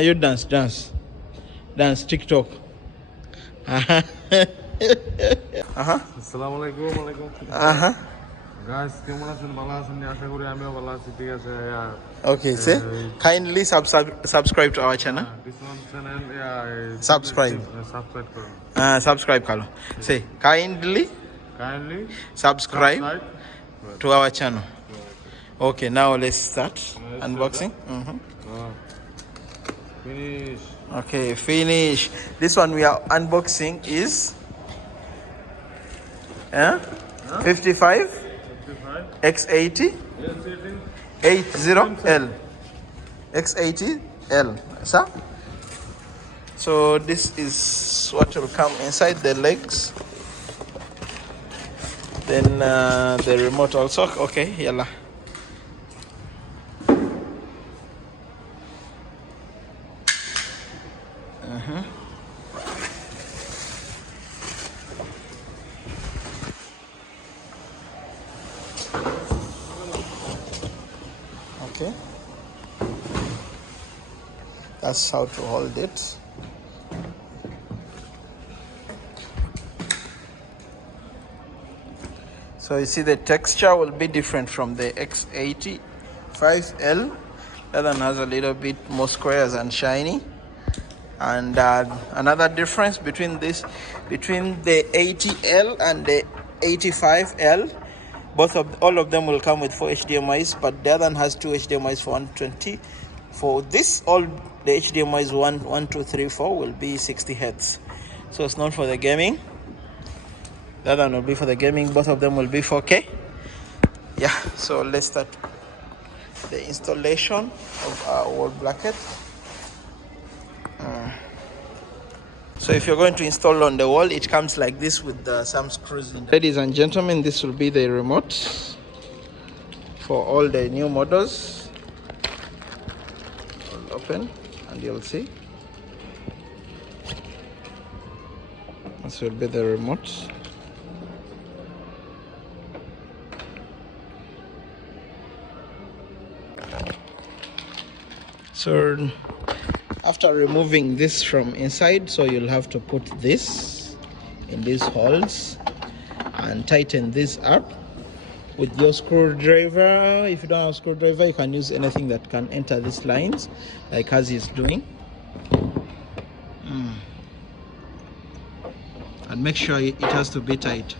You dance, TikTok. Uh-huh. Assalamu alaikum. Guys, কেমন আছেন? ভালো আছেন? আশা করি আমিও ভালো আছি। ঠিক আছে। Okay, say kindly subscribe to our channel. This one channel, Subscribe. subscribe করুন। Subscribe, Carlo. Say kindly subscribe to our channel. Okay, now let's start unboxing. Finish. Okay, finish. This one we are unboxing is 55 X80 80L X80L. So this is what will come inside the legs. Then the remote also. Okay, yalla. Okay, that's how to hold it. So you see the texture will be different from the X85L. That one has a little bit more squares and shiny. And another difference between the 80L and the 85L, all of them will come with 4 HDMIs, but the other one has 2 HDMIs for 120. For this, all the HDMIs 1, 2, 3, 4 will be 60 Hz. So it's not for the gaming. The other one will be for the gaming. Both of them will be 4K. Yeah, so let's start the installation of our wall bracket. So if you're going to install on the wall, it comes like this with some screws in. Ladies and gentlemen, this will be the remote for all the new models. I'll open and you'll see. This will be the remote. So after removing this from inside, so you'll have to put this in these holes and tighten this up with your screwdriver. If you don't have a screwdriver, you can use anything that can enter these lines, like as he's doing. And make sure it has to be tight.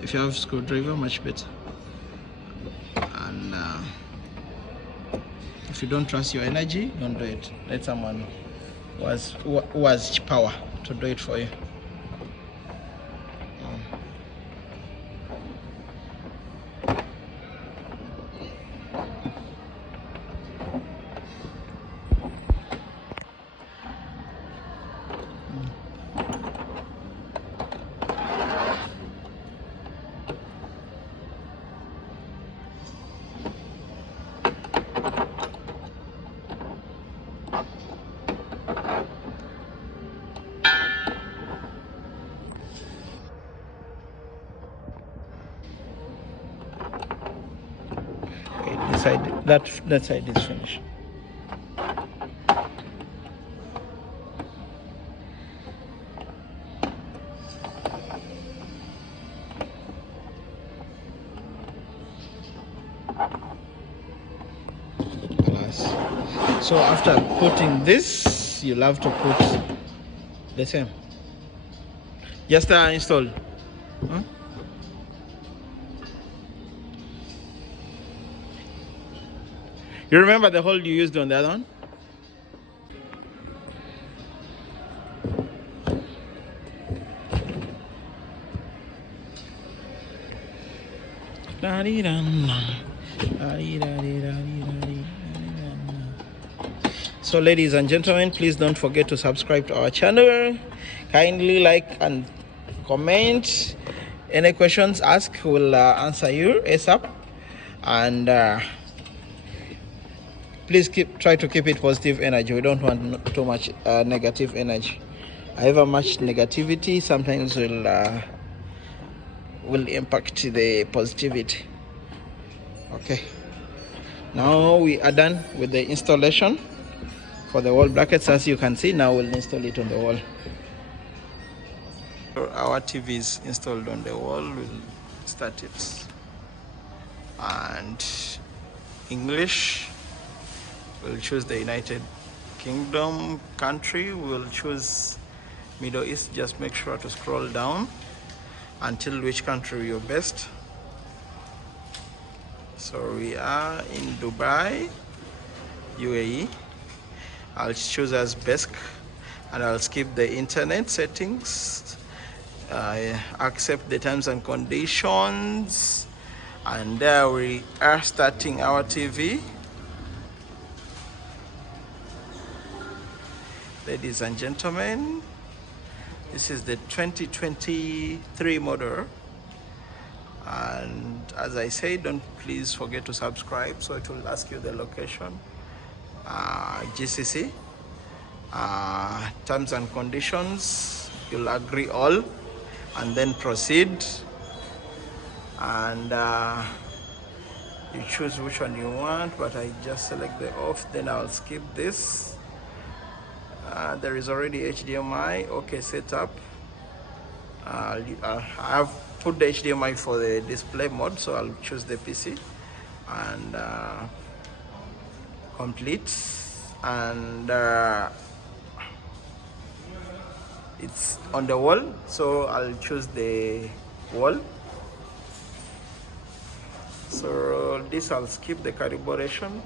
If you have a screwdriver, much better. And if you don't trust your energy, don't do it. Let someone who has power to do it for you. That side is finished. So after putting this, you'll have to put the same. Just install. You remember the hole you used on the other one? So ladies and gentlemen, please don't forget to subscribe to our channel. Kindly like and comment. Any questions, ask, we'll answer you ASAP. And please try to keep it positive energy. We don't want too much negative energy. However much negativity sometimes will impact the positivity. Okay, now we are done with the installation. for the wall brackets. As you can see, now we'll install it on the wall. Our TV is installed on the wall. We'll start it. And English, we'll choose the United Kingdom. Country, we'll choose Middle East. Just make sure to scroll down until which country you're based. So we are in Dubai, UAE. I'll choose as basic, and I'll skip the internet settings. I accept the terms and conditions, and there we are starting our TV. Ladies and gentlemen, this is the 2023 model, and as I say, don't please forget to subscribe, so it will ask you the location, GCC, terms and conditions. You'll agree all and then proceed, and you choose which one you want, but I just select the off, then I'll skip this. There is already HDMI. Okay, setup. I've put the HDMI for the display mode, so I'll choose the PC and complete, and it's on the wall, so I'll choose the wall. So this I'll skip the calibration,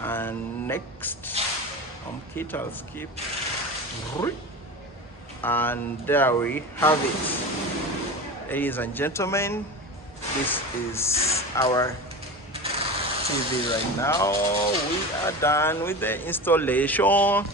and next kit I'll skip, and there we have it. Ladies and gentlemen, this is our TV right now. We are done with the installation.